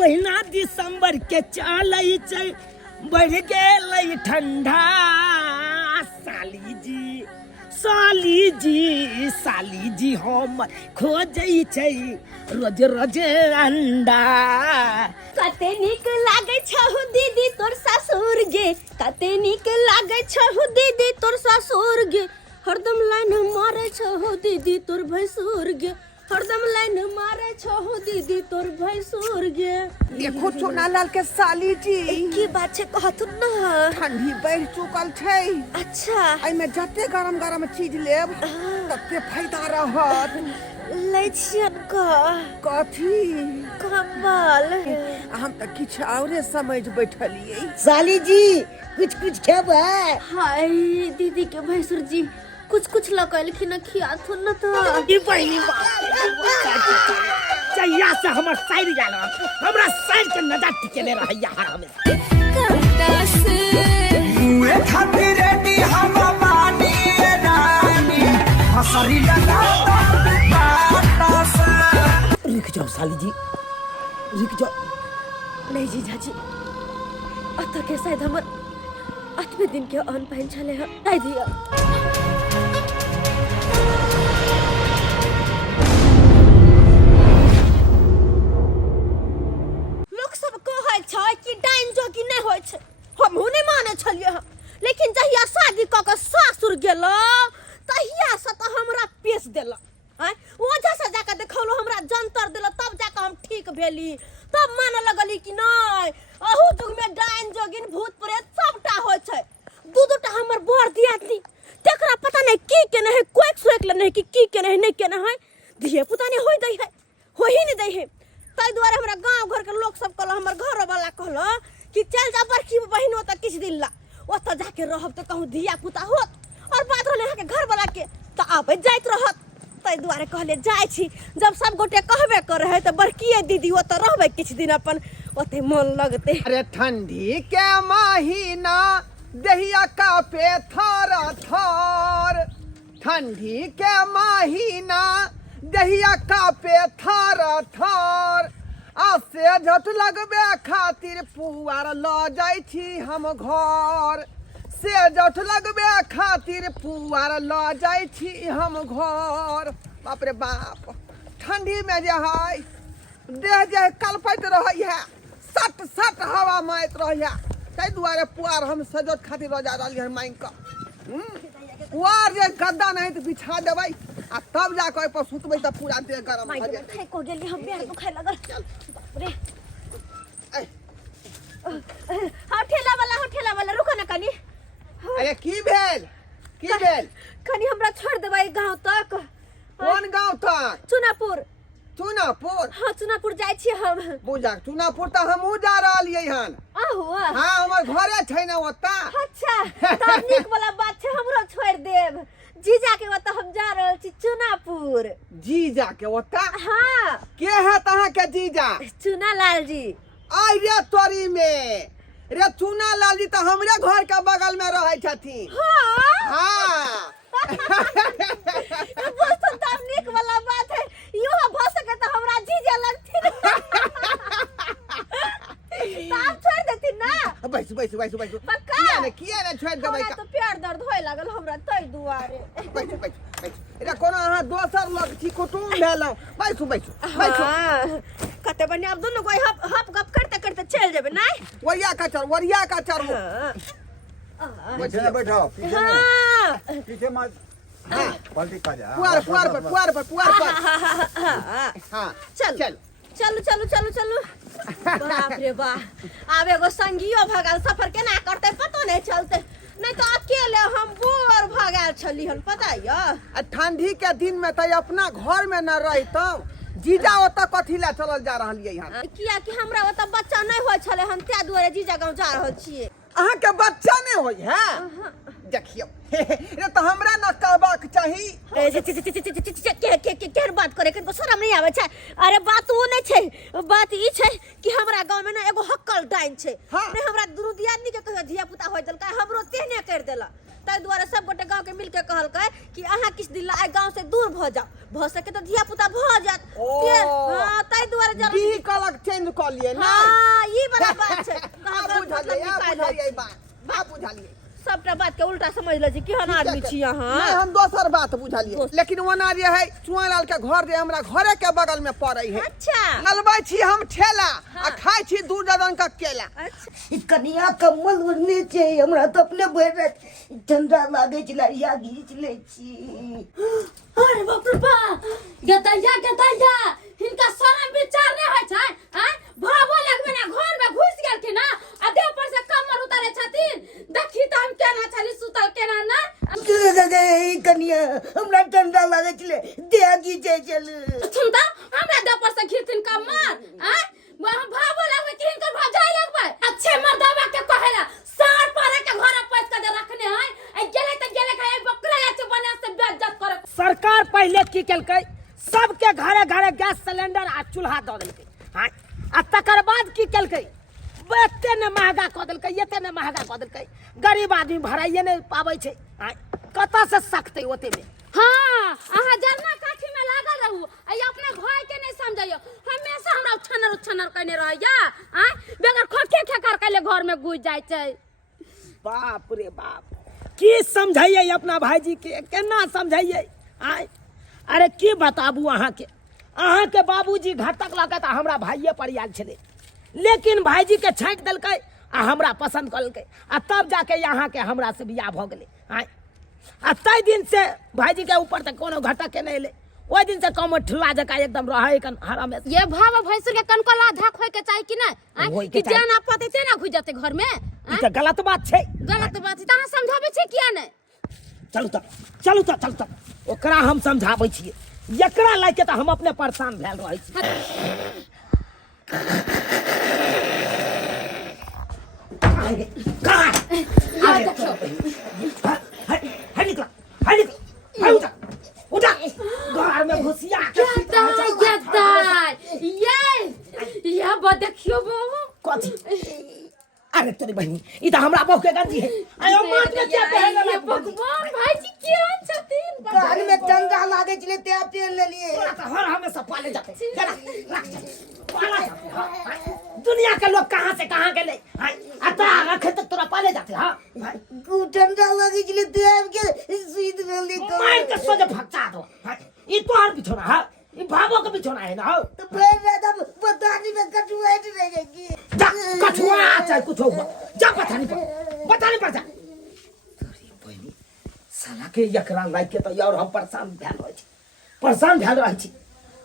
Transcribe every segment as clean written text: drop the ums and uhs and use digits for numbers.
महीना दिसंबर के चलै छै बढ़ गेलै ठंडा साली जी हम खोजै छै रोज रोज अंडा। कते नीक लागे छहु दीदी तोर ससुर गे, कते नीक लागे छहु दीदी तोर ससुर गे, हरदम लाइन मारे छहु दीदी तोर भैंसुर गे, हरदम लाइन मारे छहु दीदी तोर भैंसुर गे। देखो सोनालाल के साली जी की बात छै कहतु न, ठंडी बढ़ चुकल छै। अच्छा आई में जते गरम गरम चीज लेब तते फायदा रहत। लै छियन कथी कंबल, हम त किछ औरे समझ बैठलिए। साली जी कुछ खेबै? हाय दीदी के भैंसुर जी कुछ लकलखिन खियाथुन न त। ई पहिली बात जहिया से हमर साइड गेल हमरा साइड के नजर टिकेले रहैया हर हमेशा। मुए खातिर रेडी हम बानी रानी हसरी लगा रुक जाओ साली जी रुक जाओ। नहीं जीजा जी अत के शायद हमर अतबे दिन के अन पहन छले ह दे दिया। लोग सब कहै छै कि डाइन जोगी नहीं होय छै, हमहु नहीं माने छलिए ह, लेकिन जहिया शादी क के सासुर गेलो तहिया से त हमरा पेश देला। ओझा से जाके देखौलो हमरा जंतर देला तब जाके हम ठीक भेली, तब माने लगली कि नहीं अहू जुग में डाइन जोगिन भूत प्रेत सबटा होय छै। दूटा हमर बोर दियादनी तेकरा पता नहीं की केने है, कोई सोच ले नहीं कि की केने है नहीं केने है, दिए पुता नहीं होय दई है, हो ही नहीं दई है। तै द्वारे हमरा गांव घर के लोग सब कहलो, हमर घर वाला कहलो कि चल जा बरखी बहिन ओत किछ दिन ला ओत जाके रहब त कहूं धिया पुता होत, और बात रहले के घर वाला के त आबे जाइत रहत। तै द्वारे कहले जाय छी, जब सब गोटे कहबे करे है त बरकीए दीदी ओत रहबे किछ दिन अपन ओते मन लगते। अरे ठंडी के महीना दहिया का पे थर थर, ठंडी के महीना दहिया का पे थर थर, आसे झट लगबे खातिर पुआर ल जाय छी हम घर, से जठ लगबे खातिर पुआर ल जाय छी हम घर। बाप रे बाप ठंडी में जे है देह जे कलपैत रहै है, सट सट हवा मारत रहै, तै दुआरे पुआर हम सजोत खातिर रह जा रहली हन मांग क। पुआर जे गद्दा नहीं तो बिछा देबै आ तब जाके ओइ पर सुतबै त पूरा देह गरम भ जाय। खाए को गेली हम बेर दुखाय लागल। बाप रे ठेला वाला रुको न कनी। अरे की भेल कनी हमरा छोड़ देबै गांव तक। कोन गांव तक? चुनापुर। हाँ चुनापुर जाय छी हम। बुझा चुनापुर त हमहू जा रहलियै हन। आहू हाँ हमर घरे छै न ओता। अच्छा तब नीक वाला बात छै, हमरो छोड़ देब। जीजा के ओता हम जा रहल छी चुनापुर। जीजा के ओता? हाँ के है तहां के जीजा? चुनालाल जी। आई रे तोरी में रे चुनालाल जी त हमरे घर के बगल में रहै छथिन। हाँ बस तब नीक वाला बात है, यो भ सके त हमरा जीजा लगथिन। ताप छोड़ देथिन ना। बैसु पक्का? किया ने छोड़ देबै हमरा का? तो प्यार दर्द होय लागल हमरा तै दुआरे। बैसु रे कोनो अहाँ दोसर लग छी कुटुम भेलौ। बैसु हाँ कते बने अब दोनों कोई हप गप करते चल जेबे नहीं। वरिया का चर बैठो हाँ पीछे मत हाँ पलटी का जा पुआर पर। हाँ चलो बाप रे बाप, अब एगो संगियो भगाल सफर केना करते पतो नहीं चलते, नहीं तो अकेले हम बोर भगाल छली हन पता है। ठंडी के दिन में त अपना घर में न रहितौ, जीजा ओता कथी ला चलल जा रहलियै हन? किया कि हमरा ओता बच्चा नहीं होय छले हन, त्या दुआरे जीजा गांव जा रहल छिए। अहाँ के बच्चा नहीं होय है? देखियो रे त हमरा न कहबाक चाही। केहर बात करे के शरम नहीं आवे छै। अरे बात वो नहीं छै, बात ई छै कि हमरा गांव में ना एगो हक्कल डाइन छै। हाँ। ने हमरा दुनु दियादनी के कहियो धिया पुता होय देल का, हमरो तेहने कर देला। ताहि दुआरे सब गोटे गांव के मिल के कहलकै कि अहाँ किछ दिन ला गांव से दूर भ जाओ, भ सके तो धिया पुता भ जात। हां ताहि दुआरे जरूर दी कलक चेंज क लिए ना। हां ई बड़ा बात छै। कहां बुझलिए बात बुझलिए सबटा बात के उल्टा समझ ले छी केहन आदमी छी अहाँ। नहीं हम दोसर बात बुझलिए, लेकिन ओना जे है चुआलाल के घर जे हमरा घरे के बगल में पड़ै है। अच्छा नलबै छी हम ठेला आ खाइ छी 2 दर्जन का केला। अच्छा कनिया कम्बल ओढ़ने छै, हमरा तो अपने भर ठंडा लागे छै, लरिया घीच ले छी। अरे बाप रे बाप, गतैया हिनका शरम विचार नहीं है छै। हैं भावो लगबे ना घर में घुस गेल के ना आ देह पर से कमर उतारे छथिन। देखी त हम केना छली सुतल केना ना। कनिया हमरा ठंडा लागे छै, देह घीचे चल। सुनता हमरा देह पर से घिरथिन कमर। हैं हम भावो लगबे कि हिनकर भजाई लगबे। अच्छे मर्दावा के कहेला सार पारे के घर पैस के दे रखने हैं। ए गेले त गेले खाए बकरा लाच बना से बेइज्जत करे। सरकार पहले की केलकै, सबके घरे घरे गैस सिलेंडर आ चूल्हा दऽ देलकै। हां आ तकर बाद की केलकै, एते ने महंगा कऽ देलकै, एते ने महंगा कऽ देलकै, गरीब आदमी भराइए नहीं पाबै छै। हां कतऽ से सकतै ओते में। हाँ अहाँ जरना काठी में लागल रहू, आई अपने भाई के नहीं समझियो। हमेशा हमरा उछनर करने रहैया। आ बगैर खोखे खेकर कैले घर में घुस जाय छै। बाप रे बाप, की समझाइए अपना भाईजी के, केना समझाइए। आय अरे की बताबू अहाँ के बाबूजी घर तक लगे तो हमरा भाइये पर आयल छले, लेकिन भाईजी के छाँट देलकै आ हमरा पसंद करलकै आ तब जाके यहाँ के हमरा से बियाह भ गेलै। आय आ तै दिन से भाईजी के ऊपर तक कोनो घटक के नहीं एले। ओइ दिन से कम ठुला जका एकदम रहे कन हरा में। ये भाव भैंसुर के कनकला धक होय के चाहि कि होय नहीं के कि जाना पते ते ना घुस जाते घर में। ई त गलत बात छै। गलत बात त अहाँ समझाबे छी किया नहीं। चलू त ओकरा हम समझाबै छियै, एकरा लायक त हम अपने परेशान भेल रहै छी। कहाँ उठा घर में घुसिया ये बात देखियो बहू। कथी? अरे तेरी बहनी ई त हमरा बहू के गंजी है। आयो माथ में क्या पहन ले भगवान भाईजी केहन छथिन। कान में ठंडा लागे छले ते पहन लेलिए। हर हमेशा पाले जाते पाला जाते। दुनिया के लोग कहां से कहां गेले आता रखे तक तोरा पाले जाते। हां गु ठंडा लागे छले ते के सुईद लेली तो मार के सोजे भक्चा दो। ई तोहर बिछोना है, ई भावो के बिछोना है ना। हो तो फिर दादा बतानी में कटुआ है रहेगी। जा कटुआ चाहे कुछ हो जा बतानी पर जा। तोरी बहनी साला के एकरा लाइक के तो यार हम परेशान भेल रहै छी।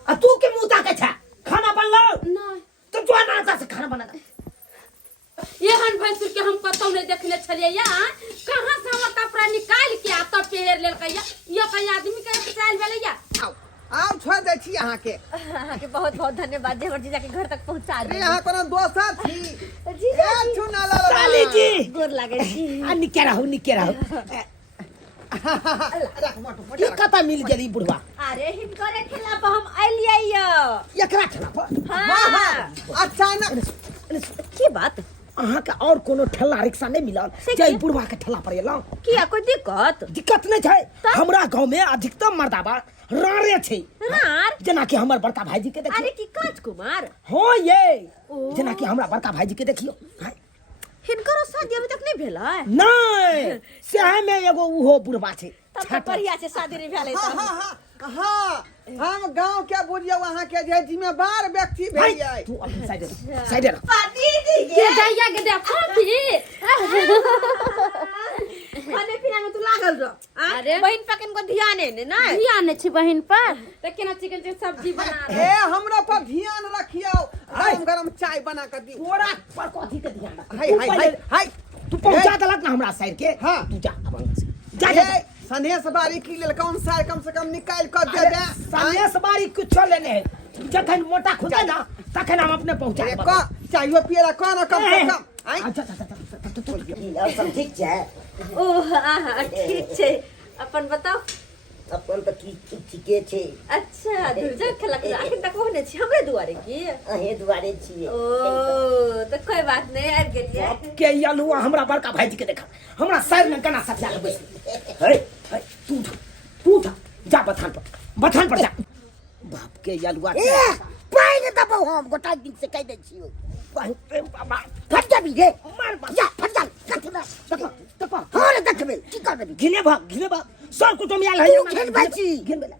आ तू के मुंह ताके छ खाना बनलो नहीं तो जो नाता से खाना बना। एहन भैंसुर के हम कतौ नहीं देखले छलिए। या कहां से हम कपड़ा निकाल के आ तब पहर लेलकै। या कई आदमी के स्टाइल भेलै। या आओ छोड़ दै छी अहाँ के बहुत बहुत धन्यवाद जे हमर जीजा के घर तक पहुंचा अरे दी। यहाँ कोनो दोसर छी जीजा ए चुना ला साली जी गोर लागे छी। आ निके रहू ये कता मिल गेली बुढ़वा। अरे हिनकरे ठेला पर हम आइलियै य। एकरा ठेला पर हां अचानक की बात अहाँ के और कोनो ठेला रिक्शा नहीं मिलल जे बुढ़वा के ठेला पर एलौ? किया कोई दिक्कत नहीं छै। हमरा गांव में अधिकतम मर्दाबा रारे छै। रार जेना कि हमर बड़का भाईजी के देखियो। अरे की काजकुमार हो ये जेना कि हमरा बड़का भाईजी के देखियो। हिनकरो शादी अभी तक नहीं भेलै। नहीं सेहे में एगो उहो बुढ़वा छै। तब तो बढ़िया से शादी नहीं भेलै। हाँ हम गांव के बुझियो वहाँ के जे जिम्मेदार व्यक्ति भेलियै। तू अपन साइड रह। के दैया के दे कॉफी। खाने पीने में तू लागल रह। अरे बहिन पकन को ध्यान है ना। ध्यान छै बहिन पर। त केना चिकन के सब्जी बना ए हमरा पर ध्यान रखियो, गरम चाय बना कर दी। तोरा पर कथी के ध्यान रख। हाय तू पहुंचा देलक ना हमरा साइड के। हाँ तू जा अब जा सनेस बारी की लेल कौन सा कम से कम निकाल कर दे दे। सनेस बारी कुछ लेने है। जखन मोटा खुदे ना तखन हम अपने पहुंचा अरे को चाहिए पियला कौन कम से कम। अच्छा सब ठीक छै। ओह आहा ठीक छै। अपन बताओ। अपन तो ठीके छै। अच्छा दूर जा खेला आखिर तक ओहने छी हमरे दुआरे की। अहे दुआरे छियै। ओ तो कोई बात नहीं आ गेलिए के अलुआ हमरा बड़का भाईजी के देखा हमरा सर में केना सटिया के बैस हे तू उठ जा बथान पर जा बाप के अलुआ पाइन दबो हम गोटा दिन से कह दै छियो बाबा फट जाबी रे मार जा फट जा कथबे तपा और देखबे की कर देबी घिने भाग सर कुटुम आयल है घिन बेला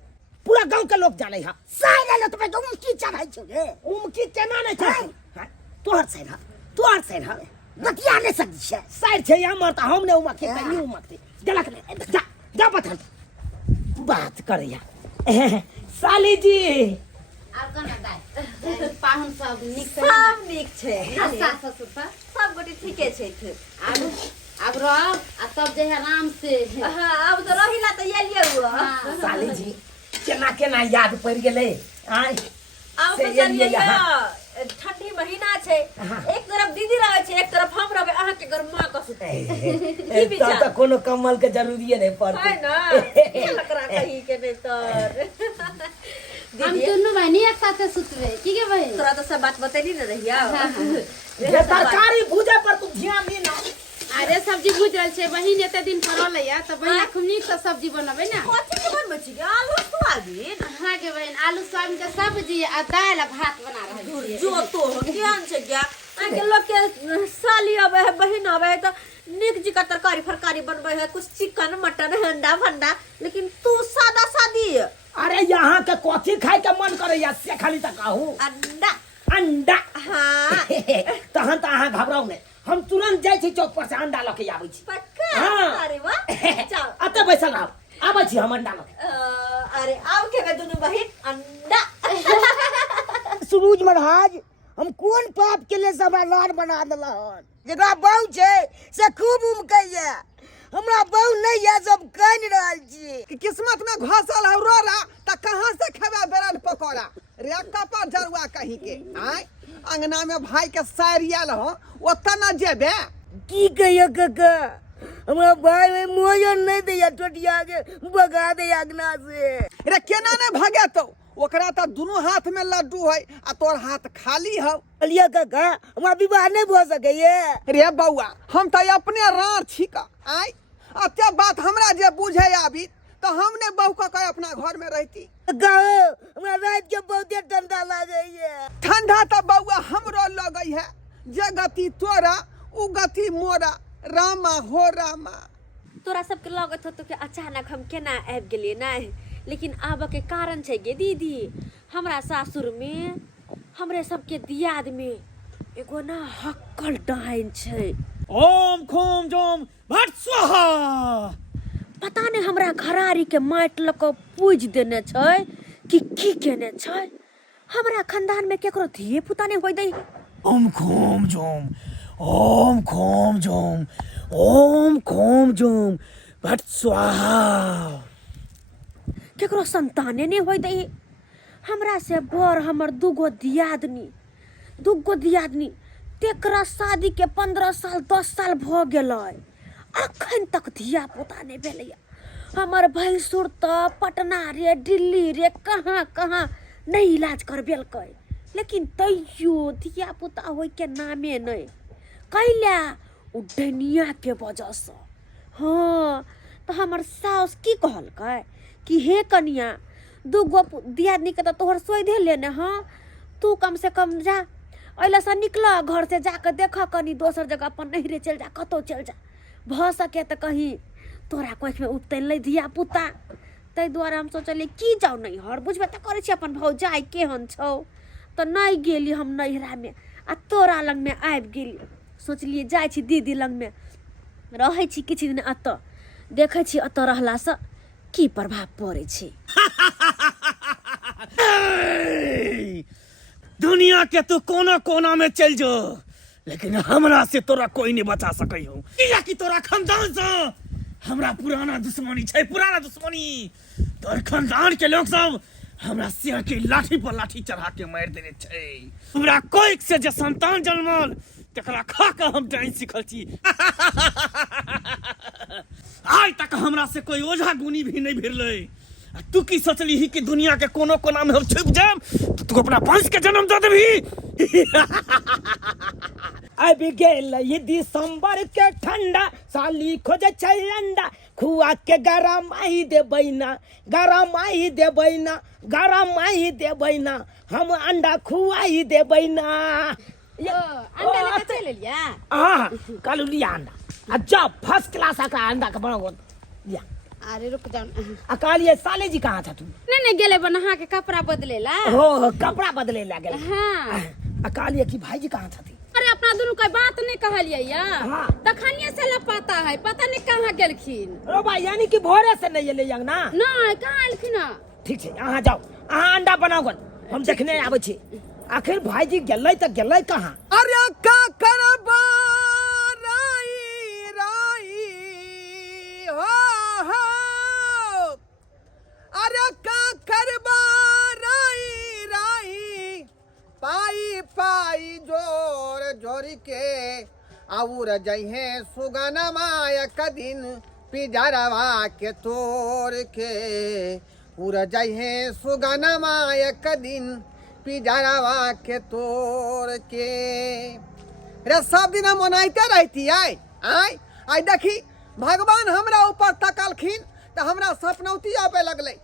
पूरा गांव के लोग जाने हां साइड ले तो तुम की चढ़ाई छो रे उमकी केना नहीं छै तोहर साइड हा बतिया नहीं सकती है साइड छै या मरता हम ने उमा के नहीं उमा के जलक ले जा बथन बात करैया साली जी आब कोना दाय पाहुन सब नीक से सब नीक छै सास ससुर सब गोटे ठीके छै अब रह आ तब जे है आराम से हां अब तो रहिला त एलिए हुआ साली जी केना याद पड़ गेले आय अब तो चलिए ठंडी महीना छै एक तरफ दीदी रहे छै एक तरफ हम रहबे अहाँ के घर मां कसु तब त कोनो कमल के जरूरीए नहीं पड़ते है ना लकड़ा कही के नहीं तर हम दोनों बहनी एक साथ सुतबे की के बहन तोरा तो सब बात बतेली न रहिया ये तरकारी भूजे पर तू ध्यान दे ना अरे सब्जी भूज रहल छै बहिन एते दिन परल या त बहिन खूब नीक से सब्जी बनबे ना कथि के बनबै छी आलू सोयाबीन हां के बहन आलू सोयाबीन के सब्जी आ दाल आ भात बना रहल छी जो तो ज्ञान छै क्या आके लोग के साली आवे है बहिन आवे है तो नीक जी का तरकारी फरकारी बनबे है कुछ चिकन मटन अंडा भंडा लेकिन तू सादा सादी अरे यहाँ के कथी खाए के मन करे या से खाली तक कहूं अंडा हां तहन त अहाँ घबराऊ नहीं हम तुरंत जाय छी चौक पर से अंडा लके आबै छी पक्का हाँ। अरे वाह चल अते बैसल रहो आबै छी हम अंडा लके अरे आव के दोनों बहिन अंडा सुरूज महाराज हम कोन पाप के लिए हमरा लाड बना देलहन जेकरा बहू छै से खूब उमकैया हमरा बहू नहीं है सब कान रहल छी कि किस्मत में घसल है रोरा त कहां से खेबे बेरन पकौड़ा रे कपा जरुआ कहीं के आय अंगना में भाई के सारियल हो ओतना न जेबे की कहियो काका हमरा भाई में मोजन नहीं दैया टोटिया के भगा दे अगना से रे केना ने भागे तो ओकरा त दोनों हाथ में लड्डू है आ तोर हाथ खाली हो अलिया काका हमरा विवाह नहीं भ सकैया रे बौआ हम त अपने रार छिका आय अत्या बात हमरा जे बुझे आबी तो हमने बहू का अपना घर में रहती गाओ हमरा रात के बहुते ठंडा लागैया ठंडा त बउआ हमरो लगई है जे गति तोरा उ गति मोरा रामा हो रामा तोरा सबके लगत हो तो के अचानक हम केना आबि गेलिए ना लेकिन आबे के कारण छै गे दीदी हमरा सासुर में हमरे सबके दियाद में एगो ना हक्कल डाइन छै ओम खोम जोम भट स्वाहा पता नहीं हमरा घरारी के माट लक पूज देने छै कि की केने छै हमरा खानदान में केकरो धिये पुता नहीं होय दै ओम खोम जोम ओम खोम जोम ओम खोम जोम भट स्वाहा केकरो संताने नहीं होय दै हमरा से बड़ हमर दूगो दियादनी तेकरा शादी के 15 साल 10 साल भ गेलै अखन तक धिया पुता नहीं भेलैया हमर भैंसुर त पटना रे दिल्ली रे कहाँ कहाँ नहीं इलाज करबेलकै लेकिन तैयो धिया पुता होय के नामे नहीं कैला उ डनिया के वजह से हाँ तो हमर साउस की कहलकै कि हे कनिया दूगो दियादनी के तो तोहर सोधे लेने हाँ तू कम से कम जा ऐला से निकल घर से जाकर देख कनी दोसर जगह अपन नहिरे चल जा कतो चल जा भ सके तो कहीं तोरा कोख में उतैन ले धिया पुता तै द्वारा हम सोचलिए की जाऊ नहीं हर बुझबे त करे छी अपन भौजाई केहन छौ तो नहीं गेली हम नैहरा में आ तोरा लंग में आबि गेली सोचलिए जाय छी दीदी लंग में रहै छी किछ दिन अत देखै छी अत रहला से की प्रभाव पड़े छै दुनिया के तू कोना कोना में चल जो लेकिन हमरा से तोरा कोई नहीं बचा सकै हो कि तोरा खानदान से हमरा पुराना दुश्मनी छै तोर खानदान के लोग सब हमरा सिर के लाठी पर लाठी चढ़ा के मार देने छै हमरा कोई से जे संतान जन्मल तकरा खा के हम डाइन सिखल छी आज तक हमरा से कोई ओझा गुनी भी नहीं भिरलै तू की सोचली ही कि दुनिया के कोनो कोना में हम छुप जाम तो तू अपना वंश के जन्म दे देबी अभी गेल ये दिसंबर के ठंडा साली खोजे छै अंडा खुआ के गरम आई दे बैना गरम आई दे बैना गरम आई दे बैना हम अंडा खुआई दे बैना अंडा लेके चल लिया हाँ कल लिया अंडा आ जब फर्स्ट क्लास का अंडा का बना लिया अरे रुक जाओ अकालिए साले जी कहाँ था तू नहीं गेले बना के कपड़ा बदलेला हो कपड़ा बदले ला गेल हाँ अकालिए की भाई जी कहाँ था अरे अपना दोनों का बात नहीं कहलिए या हाँ। तखनिए से लपाता है पता नहीं कहाँ गेलखिन रो भाई यानी कि भोरे से नहीं ले ना नहीं कहाँ एलखिन ठीक है अहाँ जाओ अहाँ अंडा बनाओ हम देखने आवे छी आखिर भाई जी गेलै त गेलै कहाँ अरे का करबा राई राई हो अरे का करबा राई राई पाई पाई जोर जोरी के आउर जइहे सुगना मायक दिन पिजरवा के तोड़ के उड़ जइहे सुगना मायक दिन पिजरवा के तोड़ के रे सब दिन हम मनाइते रहती आई आई देखी भगवान हमरा ऊपर तकलखिन तो हमरा सपनौती आबे लगले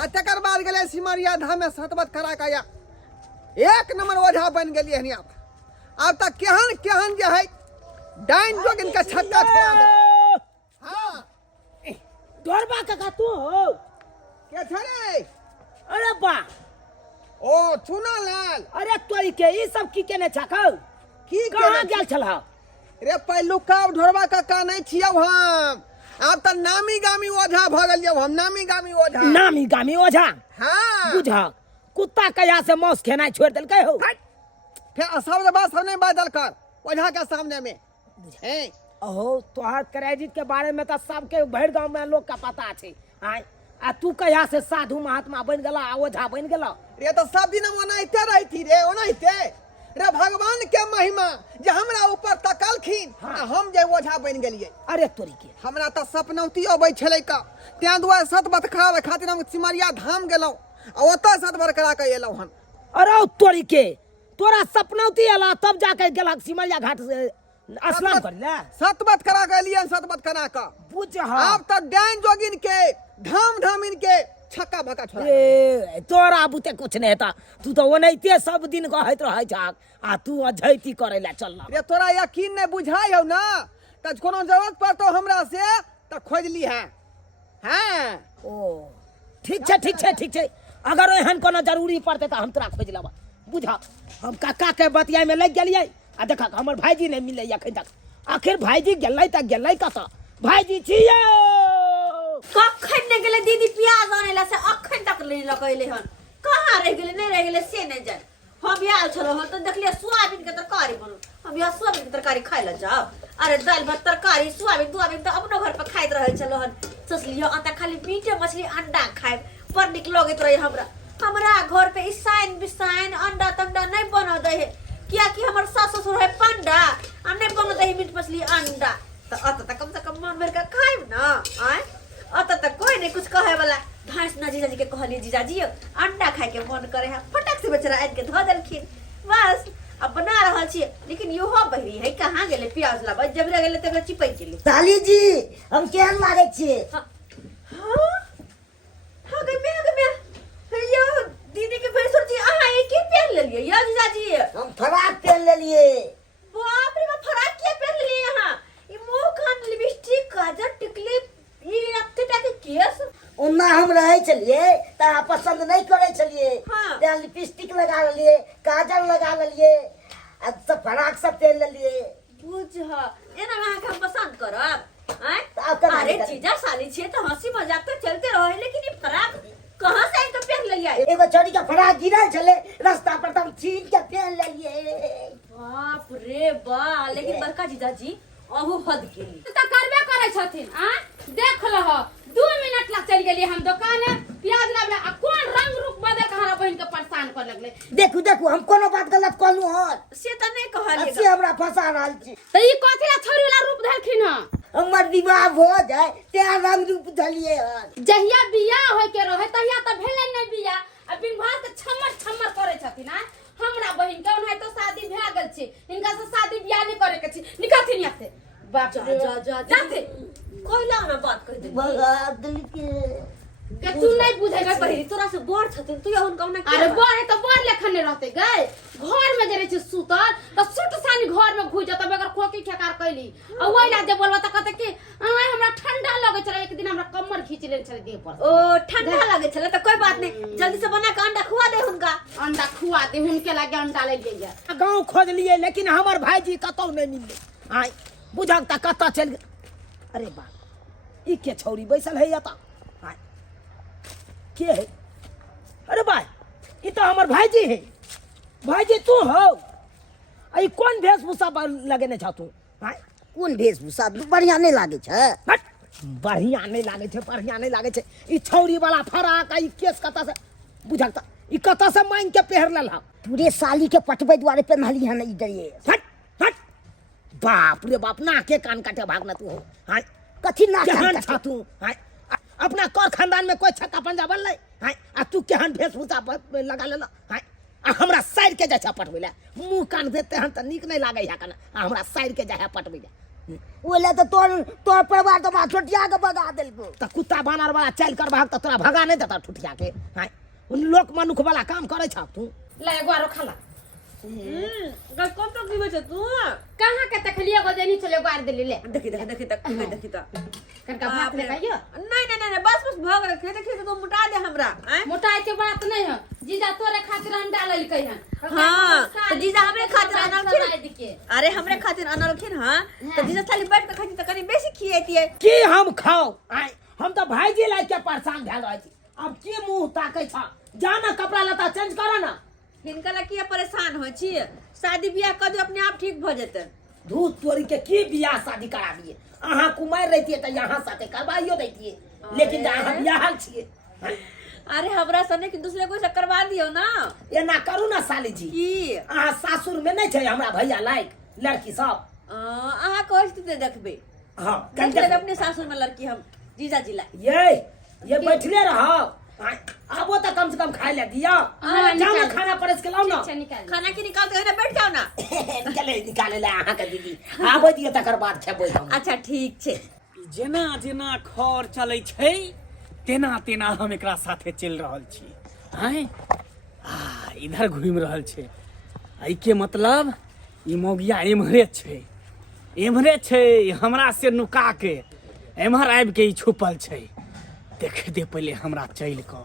आ तकर बाद गेले सिमरिया धाम में सतबत करा के आया एक नंबर ओझा बन गेलिए हनिया अब तक केहन केहन जे है डाइन जोगिन के छक्का छोड़ा दे हां तोरबा का तू हो के छरे अरे बा ओ चुना लाल अरे तोरी के ई सब की केने छकौ की कहाँ गेल छलह रे पहिलुका ढोरबा का नहीं छियौ हम अब त नामी गामी ओझा भ गेलियौ हम नामी गामी ओझा नामी गामी ओझा हां बुझा कुत्ता कया से मौस खेनाइ छोड़ देलकै हो फिर सब बात सामने बादल कर ओझा के सामने में हैं ओहो तोहर क्रेडिट के बारे में तो सबके भर गांव में लोग का पता छै आय आ तू कया से साधु महात्मा बन गेला आ ओझा बन गेला रे तो सब दिन ओनाइते रहती रे ओनाइते रे भगवान के महिमा जे हमरा ऊपर तकलखिन आ हम जे ओझा बन गेलिए अरे तोरी के हमरा त सपनौती अबै छलै का त्या दुआरे सतबत करावे खातिर हम सिमरिया धाम गेलौ आ ओतऽ सतबत करा के एलौ हन अरे तोरी के तोरा सपनौती आला तब जाके गेला सिमरिया घाट से स्नान कर ले सतबत करा के एलिए सतबत करा के बुझ अब त डाइन जोगिन के धाम धामिन के छक्का भका छोड़ा ए तोरा बुते कुछ नहीं था तू तो ओनैते सब दिन कहैत रहै छाक आ तू अझैती करे ला चल रे तोरा यकीन नहीं बुझाई हो ना त कोनो जरूरत पड़तो हमरा से त खोज ली है हां ओ ठीक छै अगर एहन कोनो जरूरी पड़ते तो हम तोरा खोज लेबा बुझा हम काका के बतिया में लग गेलिए आ देखा हमर भाईजी नहीं मिले अखन तक आखिर भाईजी गेलै त गेलै कत भाईजी छियै कखन ने गेले दीदी प्याज आनेला से अखन तक नहीं लगैले हन कहाँ रह गेले नहीं रह गेले से नहीं जान हम आयल छलो हन तो देखलिए सोयाबीन के तरकारी बनल हम यहाँ सोयाबीन के तरकारी खाइ ल जाओ अरे दाल भात तरकारी सोयाबीन दुआबीन तो अपनो घर पर खाइत रहे छलो हन सोचलियो आता खाली मीटे मछली अंडा खाए पर निक लगैत रहे हमरा घर पे ईसाइन बिसाइन अंडा तंडा नहीं बना दे है क्या कि हमर सास ससुर है पंडा आ नहीं बना दे मीट मछली अंडा तो अत तक कम से कम मन भर के खाइब ना आय अत तक कोई नहीं कुछ कहे वाला घास ना जीजाजी के कहलिए जीजाजी अंडा खाए के मन करे है फटक से बेचारा आन के धो देलखिन बस अब बना रहल छी लेकिन योहो बहरी है कहाँ गेले प्याज लाबा जब रे गेले तब चिपक गेले साली जी हम केहन लागे छियै हाँ गमे यो दीदी के भैंसुर जी अहाँ एक ही पहन लेलिए या जीजाजी हम फराक पहन लेलिए बाप रे बाप फराक क्या पहन लिए यहाँ ये मुंह कान लिपस्टिक काजल टिकली ये अत्ते टाके केस ओना हम रहे छलिए त अहाँ पसंद नहीं करे छलिए हाँ। तें लिपस्टिक लगा लेलिए काजल लगा लेलिए आ सब फराक सब पहन लेलिए बुझ एना अहाँ के हम पसंद करब हैं तो आप केना अरे करब? जीजा साली छे तो हंसी मजाक तो चलते रहे लेकिन ये फराक कहाँ से इनका पहन लिया एगो छोड़ी का फराक गिरल छले रास्ता पर तब छीन के पहन लेलिए बाप रे बा लेकिन बड़का जीजाजी अहू हद गेली तो करबे करे छथिन आ देख लह 2 मिनट ला चल गेलिए हम दुकान प्याज लाबले आ कोन रंग रूप बदल के हमरा बहन के परेशान कर लगले देखू देखू हम कोनो बात गलत कहलू हन से तो नहीं कहलिए अच्छी हमरा फंसा रहल छी तो ई कथि ला छोरी वाला रूप धलखिन ह हमर विवाह हो जाए तें रंग रूप धलिए हन जहिया बियाह होय के रहे तहिया त भेलै नै बियाह आ बिन भात के छम्मर छम्मर करे छथिन आ हमरा बहिन के उन्हें तो शादी भए गेल छै, इनका से शादी बियाह नहीं करे के छै, निकलथिन यहाँ से। बाप रे जाते कोइला ना बात कह दे भगा दिल के के तू नहीं बुझे का बहिनी तोरा से बड़ छथिन तू हुनका ओने अरे बड़ है तो बड़ लेखन नहीं रहते गए घर में जे रहे छै सुतल तो सुट सानी घर में घुस जाता बगैर खोकी ठेकार कैली और वही ला जे बोलबा त कहते कि हमरा ठंडा लगे छले, एक दिन हमरा कमर खींच ले छले देह पर। ओ ठंडा लगे छले तो कोई बात नहीं, जल्दी से बना के अंडा खुआ दे हुनका। अंडा खुआ दे, उनके लागे अंडा ले जाइए। गाँव खोज लिए लेकिन हमार भाईजी कतौ नहीं मिलले। आई बुझक त कत चल गए। अरे बा ई के छौरी बैसल है यता के है? अरे भाई ये तो हमार भाईजी है। भाईजी तू हो? आई कौन वेशभूषा लगेने छ तू? कौन वेशभूषा बढ़िया नहीं लागे छ? हट बढ़िया नहीं लागे छे, बढ़िया नहीं लागे छे। ई छौरी वाला फराक ई केस कता से बुझक त ई कता से मांग के पहर लला। पूरे साली के पटबै द्वारे पहनली हन ई ड्रेस। हट हट बाप रे बाप ना के कान काटे भागना तू हो। हां कथी ना केहन छ तू? हां अपना कर खानदान में कोई छक्का पंजा बनले? हां आ तू केहन वेशभूषा लगा लेला? हां आ हमरा साइड के जा पटबैला मुंह कान देते हन त निक नहीं लागे है कना। हमरा साइड के जा पटबैला ओला तो तोर परिवार तो बा छोटिया के भगा देलको। त कुत्ता बानर वाला चल कर भाग त तोरा भगा नहीं देता ठुठिया के। हां उन लोक मनुख वाला काम करे छ तू। ले एगो आरो खाला। कब तक जीवे छ तू? कहां के तखलिया गो देनी चले गार देली ले। देखी त कनका भात ले खाइयो। नहीं बस भग गए खेते तो मुटा दे हमरा। मोटाई के बात नहीं है, जीजा तोरे खातिर अंडा ललकै हन। हां तो जीजा हमरे खातिर अनलखिन। अरे हमरे खातिर अनलखिन। हां तो जीजा खाली बैठ के खाती त कनी बेसी खिएतिए की हम खाओ। आई हम तो भाईजी ला के परेशान भेल रह छी। अब की मुंह ताकै छ? जाना कपड़ा लता चेंज कर ना। हिनका ला किया परेशान हो छी? शादी बियाह कर दो अपने आप ठीक भ जेते। धूत तोरी के की बियाह शादी करा दिए। अहाँ कुमार रहतिए त यहाँ साथे करवाइयो दैतिए, लेकिन अहाँ बियाहल छिए। अरे हमरा सने कि दूसरे कोई से करवा दियो ना। एना करू ना साली जी। की अहाँ सासुर में नहीं छै हमरा भैया लायक लड़की सब? अहाँ कहै छी त देखबे। हां देख लेबे अपने सासुर में लड़की हम जीजा जिला। ये बैठले रहो। आबो त कम से कम खाए ले दिया। जाओ खाना परस के लाओ ना। खाना की निकालते हो बैठ जाओ ना। निकाले ले अहाँ के दीदी। आबो दियो तकर बाद खेबै हम। अच्छा ठीक छै। जेना जेना खर चलै छै तेना तेना हम एकरा साथे चल रहल छी। हैं इधर घूम रहल छै। आई के मतलब ई मौगिया एम्हरे छै हमरा से नुका के एम्हर आबि के ई छुपल छै। देख दे पहले हमरा चल क।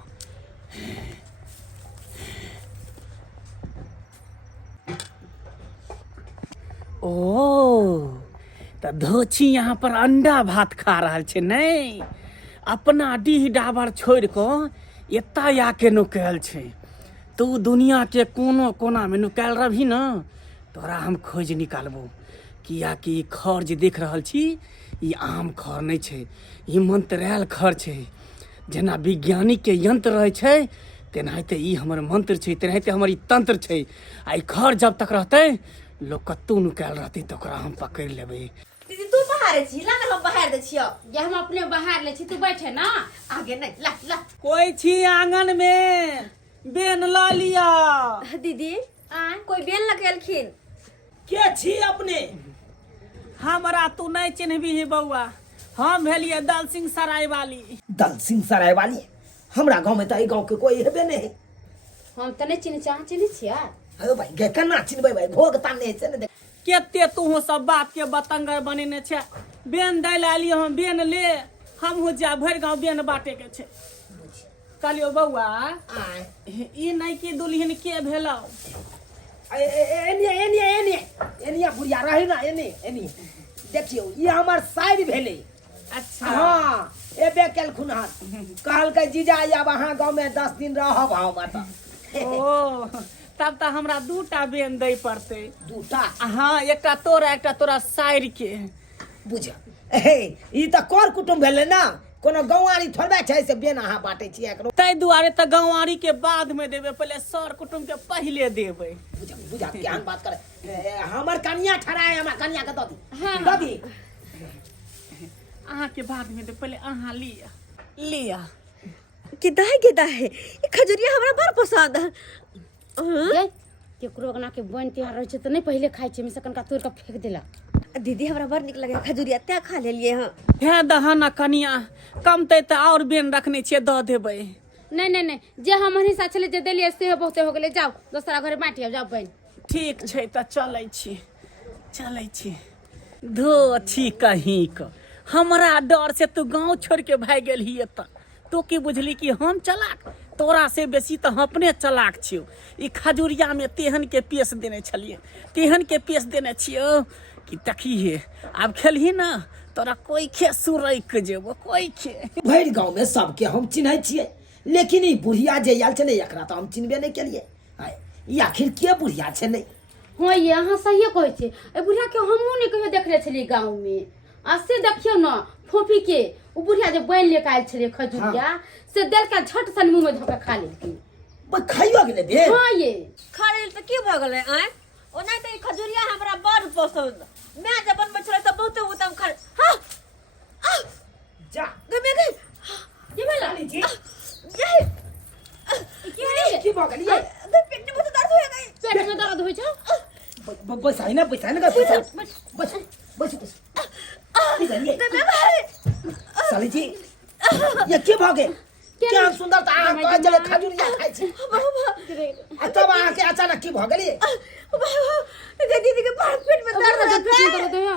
ओ त धोची यहाँ पर अंडा भात खा रहल छै नहीं? अपना डीह डाबर छोड़ क एता आके नुकायल छै। तू दुनिया के कोनो कोना में नुकायल रही न तोरा हम खोज निकालबो। कियाकि ई खर जे देख रहल छी ई आम खर नहीं छै, ई मंत्रायल खर छै। जेना वैज्ञानिक के यंत्र रहे छै तेनाहिते ई हमर मंत्र छै, तेनाहिते हमर ई तंत्र छै। आ ई खर जब तक रहतै लोग कतौ नुकायल रहतै तो ओकरा हम पकड़ लेबै। दीदी तू बाहर छी ला हम बाहर दे छियो। ये हम अपने बाहर ले छी, तू बैठे ना आगे नहीं ला ला। कोई छी आंगन में बेन ला लिया। दीदी कोई बेन लगेलखिन। के छी अपने? हमरा तू नहीं चिन्हबी ही बउआ, हम भेलिए दल सिंह सराय वाली। दल सिंह सराय वाली? हमरा गांव में त ई गांव के कोई हेबे नहीं। हम त नहीं चिन्ह चाह चिन्ह छिया। अरे भाई गे केना चिन्हबै भाई? भोग ताने छै ने। केते तू सब बात के बतंगर बनेने छै। बेन दै ला लियो, हम बेन ले हम हो जा भर गांव बेन बाटे के छै। कहलियो बउआ ई नहीं की दुल्हन के भेलौ? एनिया बुढ़िया रही ना एनी देखियो ये हमार साइड भेले। अच्छा हाँ एबे केलखुन हन कहलकै जीजा आब अहाँ गांव में 10 दिन रहब हम बता। ओ तब त हमरा दूटा बेन दै पड़तै। दूटा? हाँ एकटा तोरा साइड के। बुझ ई त कर कुटुम भेले ना, कोनो गौवारी थोड़बे छै से बेन अहाँ बाटे छी एकरो। तै दुआरे त गौवारी के बाद में देबे, पहले सर कुटुम के पहले देबे। बुझा केहन बात करे। हमर कन्या ठहराए, हमरा कन्या के दऽ दी अहाँ के बाद में दे, पहले अहाँ लिया। गिदा है ये खजूरिया हमरा बड़ पसंद है। केकरो बना के बन तिहार रहे तो नहीं पहले खाई छे, मिसकन का तोड़ के फेंक देला। दीदी हमरा बड़ निक लगे खजूरिया, त्या खा लेलिए हां। हे दहना कनिया कमते त और बेन रखने छिए द देबै। नहीं नहीं नहीं, जे हम हिस्सा छले जे देलिए से बहुते हो गेले। जाओ दूसरा घरे बांटिया, जाओ बहन। ठीक छै त चलै छी। धो छी कहीं क हमरा डर से तू गांव छोड़ के भाग गेलही त तो की बुझली कि हम चलाक? तोरा से बेसी तो अपने चलाक छियो। ई खजूरिया में तेहन के पेश देने छियो कि तकी हे आब खेलही ना तोरा कोई खे सुरैक जेबो कोई खे। भरि गांव में सबके हम चिन्है छियै, लेकिन ई बुढ़िया जे आयल छलै एकरा तो हम चिन्हबे नहीं केलिए। आय ई आखिर के बुढ़िया छलै? हां ये अहाँ सही कहै छी। ए बुढ़िया के हमहू नहीं कहियो देखले छली गांव में। आ से देखियो ना फोफी के उ बुढ़िया जे बन लेके आयल छलै खजूरिया से देल के झट सन मुंह में धोके खा लेलकी। बस खाइयो गेलै बे। हां ये खा लेल त की भ गेलै आय? ओना त ई खजूरिया हमरा बड़ पसंद। मैं जब बनबै छलै त बहुते उतम खा। हां जा गमे गई ये वाला जी ये की भ गेलिए? पेट में तो दर्द हो गई। पेट में दर्द होइ छ। बस आइ ना बस की करिए? गमे भाई साली जी ये की भ गेल? क्या सुंदरता आ जले खजूरिया खाइ छी। आ तब आके अचानक की भ गेलिए? दीदी के पेट में दर्द हो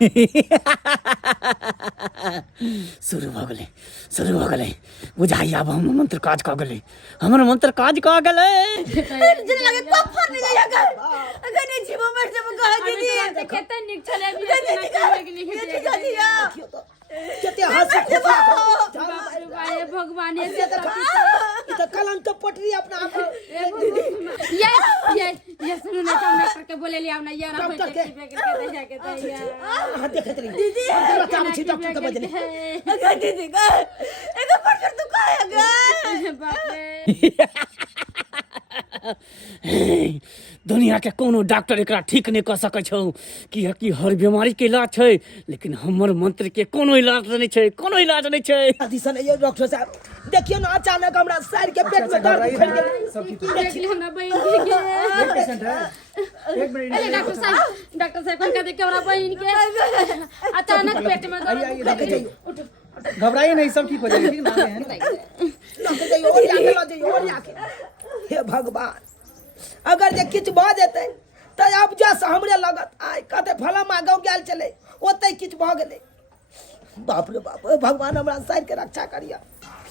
शुरू भ गेलै बुझाइ अब हम मंत्र काज क गेलै। हमर मंत्र काज क गेलै। जने लगे पफर नहीं जाएगा। अगर नहीं जीवो मर जब कह दीदी केते निक छले अभी ऐसे केते हंसी खुशी भगवान ये तो कलम तो पटरी अपना आप ये सुनो ना, डॉक्टर के बोले लिया ना यार अपन डॉक्टर के के हां देखत रही दीदी हम काम छी डॉक्टर के बजने। अगर दीदी का एगो पटकर तू खाएगा। बाप रे दुनिया के कोनो डॉक्टर एकरा ठीक नहीं कर सकै छौ कि हर बीमारी के इलाज छै, लेकिन हमर मंत्र के कोनो इलाज नहीं छै। दिसन ये डॉक्टर साहब देखियो ना अचानक हमरा सर के पेट में दर्द फैल गेल। सब ठीक देख ले हमरा बहन के है। पेशेंट है, एक मिनट अरे डॉक्टर साहब कौन कहते हमरा बहन के अचानक पेट में दर्द। घबराइए नहीं, सब ठीक हो जाएगा। ठीक नाम है लग जाइए और आके हे भगवान अगर जे किछ भ जेतै त अब जस हमरे लगत आइ कहते फलामा गांव गेल चले ओतै किछ भ गेलै। बाप रे बाप भगवान हमरा सर के रक्षा करिया।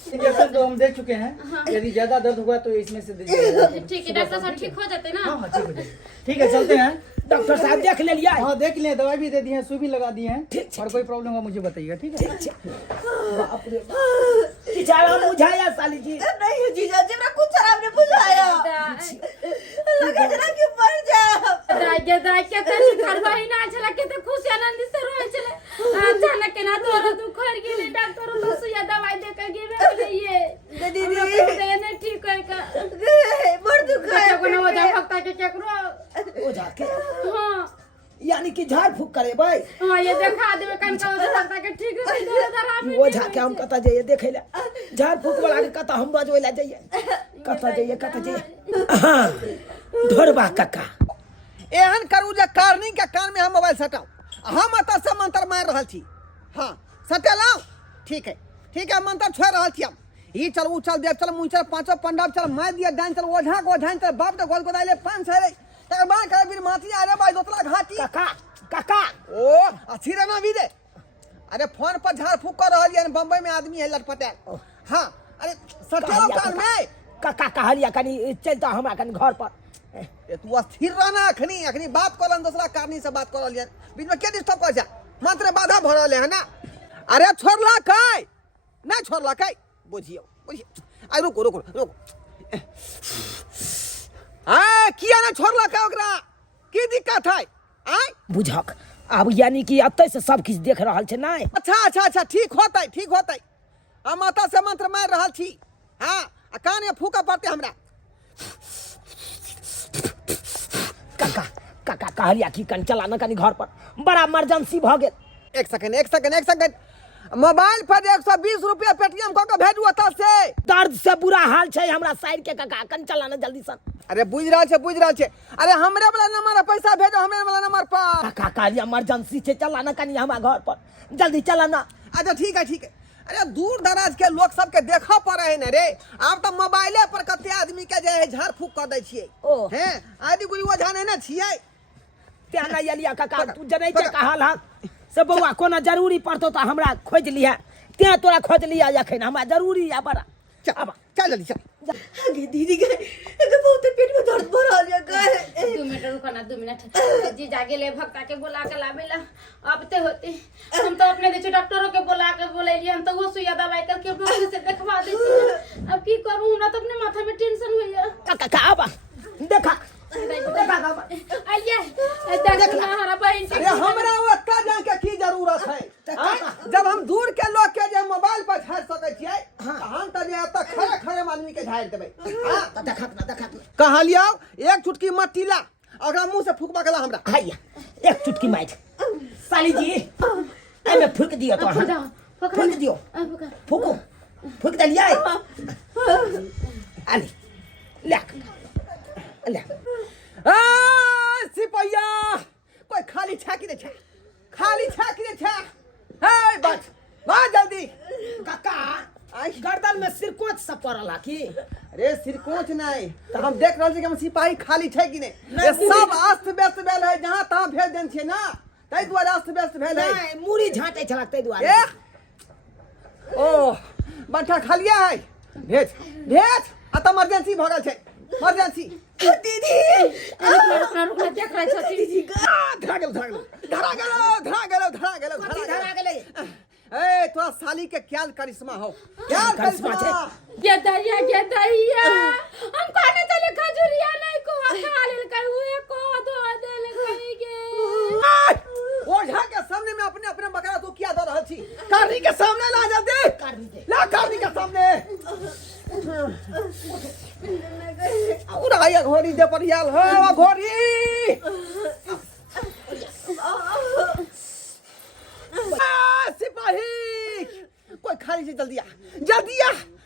इंजेक्शन तो हम दे चुके हैं, यदि ज्यादा दर्द हुआ तो इसमें से दीजिएगा। ठीक है डॉक्टर साहब, ठीक हो जाते ना। हाँ ठीक हो जाएगा। ठीक है चलते हैं। डॉक्टर साहब देख ले लिया। हाँ देख लिए, दवाई भी दे दी है, सुई भी लगा दी है। ठीक है। और कोई प्रॉब्लम हो मुझे बताइएगा। ठीक है बाप रे बाप बेचारा मुझाया साली जी। नहीं जीजा जी मेरा कुछ खराब नहीं बुझाया। लगे जरा कि मर जा। दागे तनी करवाई ना चला के तो खुशी आनंद से रोए चले। अचानक के ना तू खर गेले डॉक्टर तो सुई दवाई दे के गिरे ये दीदी ने ठीक है का बड़ दुख है। को ना हो जा भक्ता के केकरो ओ जाके हां यानी कि झाड़ फूक करे भाई। हां ये देखा देबे कन का भक्ता के ठीक है दर वो जाके हम कता जाइए देखे ले झाड़ फूक वाला के कता हम बजवे ला जाइए कता जाइए। हां ढोरबा काका एहन करू जे कारनी के कान में हम मोबाइल सटाऊ। हम अत से मंत्र मार रहल छी। हाँ सटेलौ ठीक है मंत्र छोड़ रहल छी हम। ई चल ऊ चल देव चल मुंह चल पांचो पंडा चल मार दिया डाइन चल ओझा को डाइन चल बाप तो गोल गोदाइले पांच है तकर बाद करे फिर माती आरे भाई दोतला घाटी काका ओ अथीरे ना भी दे। अरे फोन पर झाड़ फूक कर रहल है बम्बई में आदमी है लटपटाल। हाँ अरे सटेलौ कान में काका कहलिया कनी चलता हमरा कनी घर पर। ए तू अस्थिर रहना अखनी बात करलन दूसरा कारनी से बात करल यार बीच में के डिस्टर्ब कर जा मंत्र बाधा भ रहले है ना। अरे छोड़ला काय ना छोड़ला काय बुझियो आ रुको आ किया ना छोड़ला काय ओकरा की दिक्कत है आ बुझक अब यानी कि अतै से सब किछ देख रहल छै ना। अच्छा ठीक होतै हम माता से मंत्र मार रहल छी। हां आ कान में फूका पड़ते हमरा। काका कहलिया कि कन चला न कनी घर पर बड़ा इमरजेंसी भ गेल। एक सेकंड मोबाइल पर 120 रुपया पेटीएम क के भेजू ओता से। दर्द से बुरा हाल छै हमरा साइड के काका कन चला न जल्दी सन। अरे बुझ रहा छे अरे हमरे वाला नंबर पैसा भेजो हमरे वाला नंबर पर काका काली इमरजेंसी से चलाना कनी हमारे घर पर जल्दी चलाना। अच्छा ठीक है अरे दूर दराज के लोग सबके देखा पड़े है न रे आप तो मोबाइले पर कते आदमी के जे झाड़ फूक कर दै छियै ओ। हैं आदि कोई ओझा नहीं न छियै त्या नहीं अलिया काका तू जनै छे कहल हा से बउआ कोनो जरूरी पड़तो त हमरा खोज लिया त्या तोरा खोज लिया अखन हमरा जरूरी है बड़ा। चल जल्दी चल आगे दीदी गए बहुत पेट में दर्द भरा लिया गए 2 मिनट रुको ना 2 मिनट जी जागे ले भक्ता के बुला के लावेला अब ते होते हम तो अपने देखे डॉक्टरों के बुला के बोलेली हम तो वो सुइया दवाई करके डॉक्टर से देखवा दे छी। अब की करूं हमरा तो अपने माथा में टेंशन होइया। काका आबा देखा आइए देखना हमारा बहन अरे हमरा ओत्ता जाके की जरूरत है जब हम दूर के लोग के जे मोबाइल पर झाड़ सकै छियै हम त जे एत खड़े खड़े आदमी के झाड़ देबै। हां देखा कहलियो एक चुटकी मट्टी ला ओकरा मुंह से फूकबा गला हमरा हैया एक चुटकी मार साली जी एमे फूक दियो तो फूक दियो फूको फूक दलिया आली ले आ सिपैया कोई खाली छाकी दे हे बस जल्दी काका गर्दन में सिरकोच सब पड़ला की अरे सिरकोच नहीं तो हम देख रहल छी कि हम सिपाही खाली छै कि नहीं ये सब अस्त व्यस्त भेल है जहां तहां भेज देन छियै ना तै दुआरे अस्त व्यस्त भेल है नहीं मुड़ी झांटे छलक तै दुआरे ओ बंठा खालिया है भेज आ त इमरजेंसी भ गेल छै इमरजेंसी दीदी रुकना देख रहे छथि दीदी धरा गेलो ए तोरा साली के क्या करिश्मा हो क्या करिश्मा छै ये दैया हम कहने चले खजुरिया नहीं को खा लेल कर हुए को दो देले कहीं के ओझा के सामने में अपने अपने बकरा तू क्या दे रहल छी कारनी के सामने ला जल्दी ला कारनी के सामने उड़ाया घोड़ी दे परियाल हो घोड़ी सिपाही कोई खाली से जल्दी आ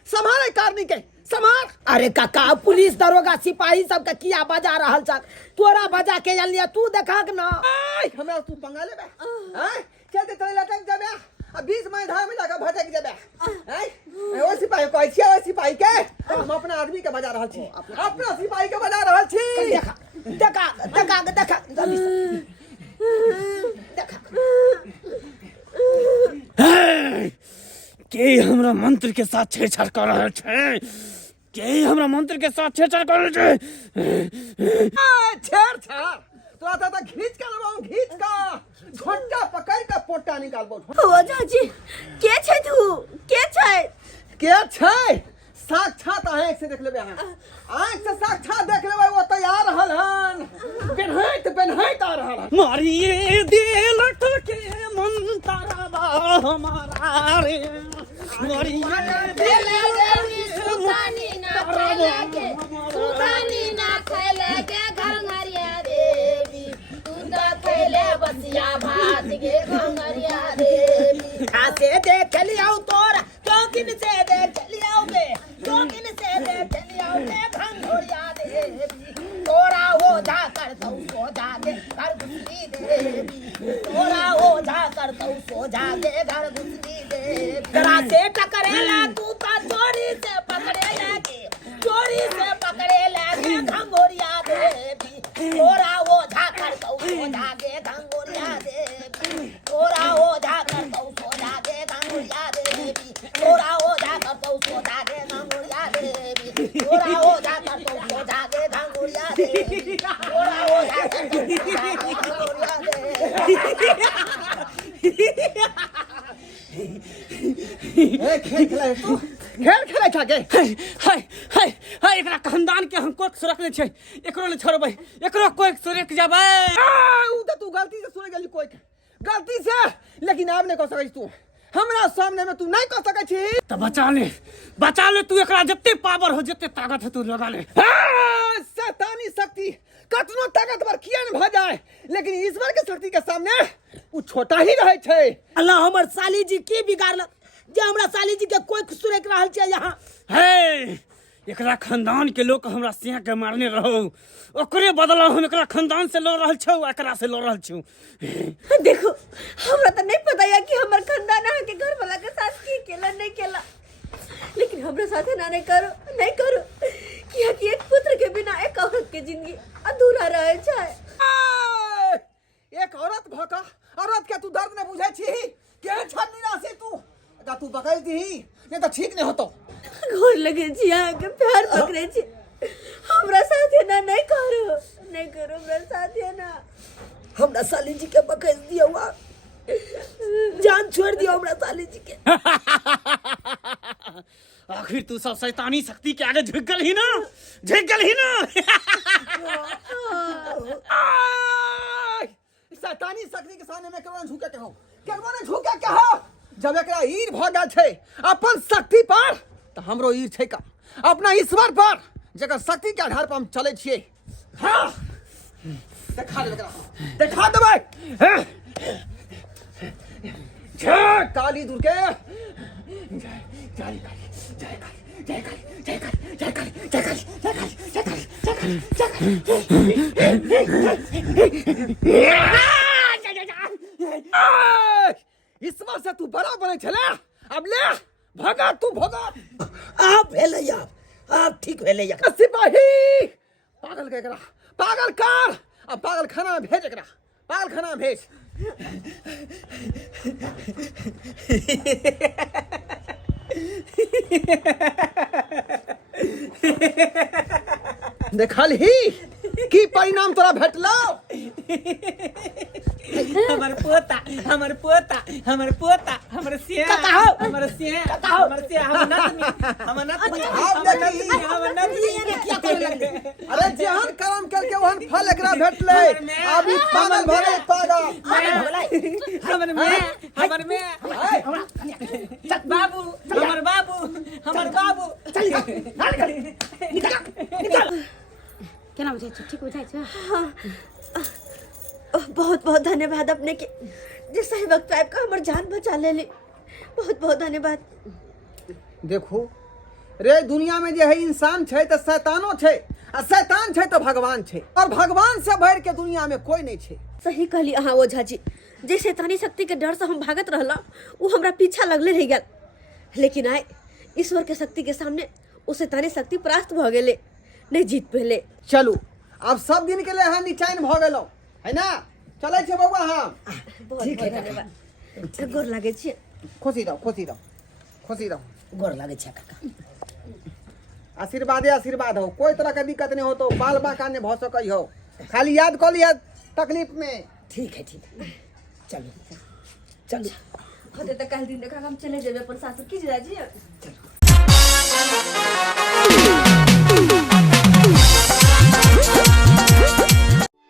संभाले कारनी के संभाल। अरे काका पुलिस दरोगा सिपाही सब के किया बजा रहल छ तोरा बजा के लिया तू देखा के ना हमरा तू पंगा लेबे हैं चलते चले लटक जाबे आ 20 महीना धाम में लगा भटक जाबे हैं ओ सिपाही कहै छी ओ सिपाही के हम अपना आदमी के बजा रहल छी अपना सिपाही के बजा रहल छी देखा जल्दी देखा के हमरा मंत्र के साथ छेड़छाड़ कर रहल छै के हमरा मंत्र के साथ छेड़छाड़ कर रहल छै छेड़छाड़ तो आता तो खींच के लबाऊं खींच का झोंटा पकड़ के पोटा निकालबो ओझा जी के छै तू के छै साक्षात आंख से देख लेबे आंख से साक्षात देख लेबे वो तैयार रहल हन पेनहैत आ रहल हन मारिए दिल ठके मंतरवा हमारा रे मारिए दिल सुतानी ना खैले के घर घरिया देवी तू तो खैले बसिया भात के घंगरिया देवी आसे देख लिया तोरा चौकिन से देख लिया बे चौकिन से देख लिया बे घंगोरिया देवी तोरा ओझा कर दऊ सोझा के घर घुसली देवी तोरा ओझा कर दऊ सोझा के घर घुसली देवी जरा से टकरेला तू तो चोरी से पकड़े लागे घंगोरिया देवी तोरा ओझा कर दऊ सोझा के घंगोरिया देवी तोरा ओझा कर दऊ सोझा के घंगोरिया देवी तोरा ओझा कर दऊ सोझा के घंगोरिया देवी तोरा ओझा कर दऊ सोझा के घंगोरिया देवी तोरा ओझा कर दऊ सोझा के घंगोरिया ए खेल खेले छके हाय एकरा खानदान के हम कोक सुरक्षित छै एकरो ले छोड़बै एकरो कोई सुरक जाबै ऊ त तू गलती से सुन गेली कोई गलती से लेकिन अब नहीं कह सकै तू हमरा सामने में तू नहीं कह सकै छी त बचा ले तू एकरा जत्ते पावर हो जत्ते ताकत है तू लगा ले शैतानी शक्ति कतनो ताकतवर किया न भ जाए लेकिन ईश्वर के शक्ति के सामने ऊ छोटा ही रहे छै। अल्लाह हमर साली जी की बिगाड़लक जे हमरा साली जी के कोई सुरक रहल छै यहाँ हे एकरा खानदान के लोग हमरा सिंह के मारने रहो, ओकरे बदला हम एकरा खानदान से लड़ रहल छौ, एकरा से लड़ रहल छौ। देखो हमरा तो नहीं पता है कि हमार खानदान है के घर वाला के साथ की केला नहीं केला, लेकिन हमरा साथे ना नहीं करो कि एक पुत्र के बिना एक औरत के जिंदगी अधूरा रहे छे। एक औरत भका औरत के तू दर्द न बुझे छी के छन्नी राशि तू बकैल दी नहीं तो ठीक नहीं होतो। घोर लगे छी के प्यार पकड़े छी, हमरा साथे ना नहीं करो हमरा साथे ना। हमरा साली जी के बकैल दियो, जान छोड़ दियो हमरा साली जी के। आखिर तू सब शैतानी शक्ति के आगे झुक गल ही ना। शैतानी शक्ति के सामने में केकरो ने झुके कहो। जब एकरा ईर भ गेल छै अपन शक्ति पर तो हमरो ईर छै का अपना ईश्वर पर, जकर शक्ति के आधार पर हम चले छिए। हाँ देखा देबै जय काली दुर्गे, ईश्वर से तू बड़ा बने छले, अब ले भगा तू भगा। आप भेलैया, आप ठीक भेलैया। सिपाही पागल के एकरा पागल कर, अब पागल खाना में भेज एकरा, पागल खाना में भेज। देखल ही की परिणाम तोरा भेटलो। हमर पोता हमर सिंह हमर नतनी। अरे जेहन कर्म करके वहन फल एकरा भेटले। अब ई पागल भले पागल हमर में बाबू हमर बाबू केना बुझाइ छै? ठीक बुझाइ छै? बहुत बहुत धन्यवाद अपने के जे सही वक्त आबि के हमर जान बचा लेली। बहुत बहुत धन्यवाद। देखो रे दुनिया में जे है इंसान छै तो शैतानो छै, आ शैतान छै तो भगवान छै, और भगवान से बढ़ के दुनिया में कोई नहीं छै। सही कहली अहाँ ओझा जी, जे शैतानी शक्ति के डर से हम भागत रहला वो हमरा पीछा लगले रह गेल, लेकिन आइ ईश्वर के शक्ति के सामने वो शैतानी शक्ति परास्त भ गेले, नहीं जीत पेले। चलू अब सब दिन के लिए हम निचाइन भ गेलौ है ना। चले छे बउआ हम। बहुत बहुत धन्यवाद। गोर लागे छी। खुशी रहो। गोर लागे छै काका। आशीर्वाद हो, कोई तरह के दिक्कत नहीं हो तो बाल बाका ने भ सकै हो, खाली याद कर लिया तकलीफ में। ठीक है चलो होते तो कल दिन देखा हम चले जेबे अपन सासुर की जीजाजी। चलो।